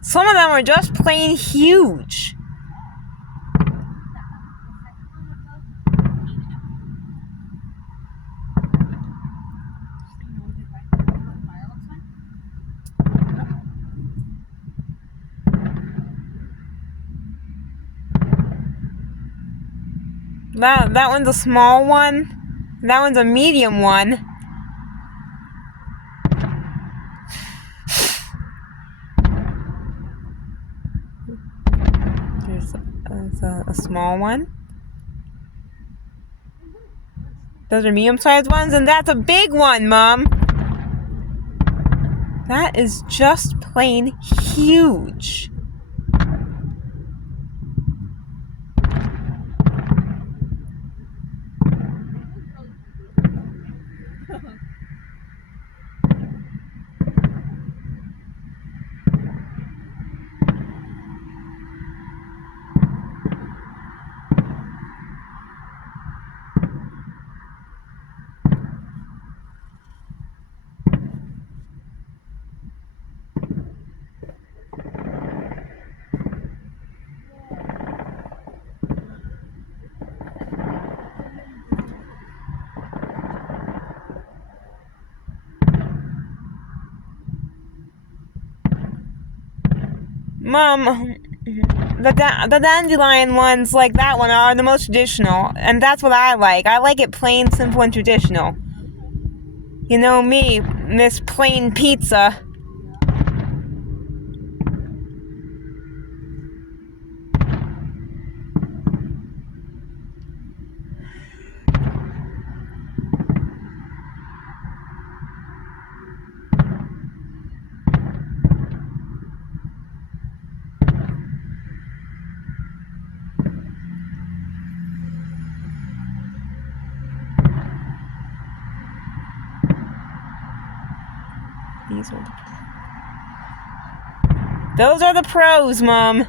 Some of them are just plain huge. That one's a small one. That one's a medium one. There's a small one. Those are medium-sized ones, and that's a big one, Mom. That is just plain huge. Mom, the dandelion ones like that one are the most traditional, and that's what I like. I like it plain, simple, and traditional. You know me, Miss Plain Pizza. Those are the pros, Mom.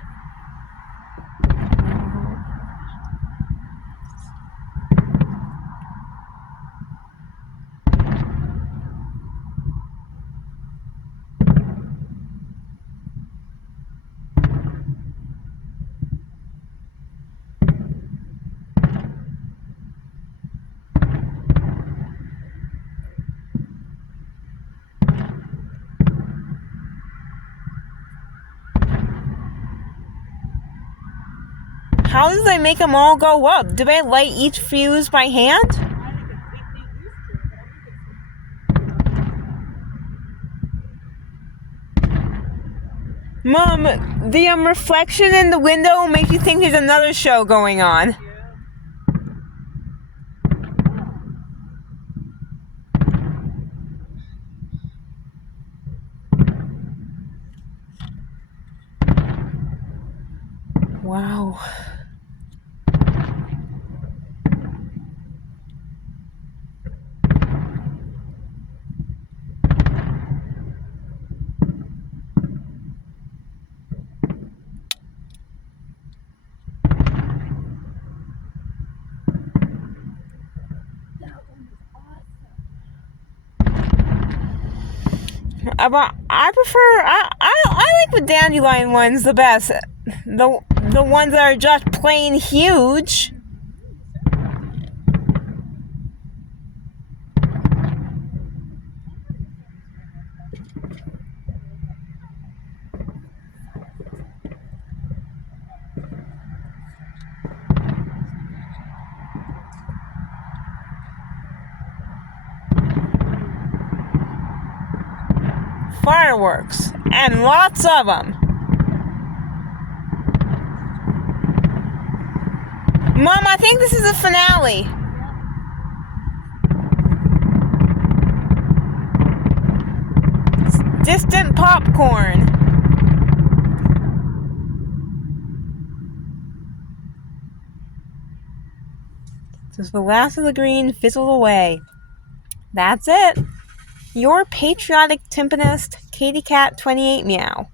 How do they make them all go up? Do they light each fuse by hand? Mom, the reflection in the window makes you think there's another show going on. Wow. But I like the dandelion ones the best. The ones that are just plain huge. Fireworks, and lots of them. Mom, I think this is the finale. It's distant popcorn. Just the last of the green fizzled away. That's it. Your patriotic timpanist, Catycat28 Meow.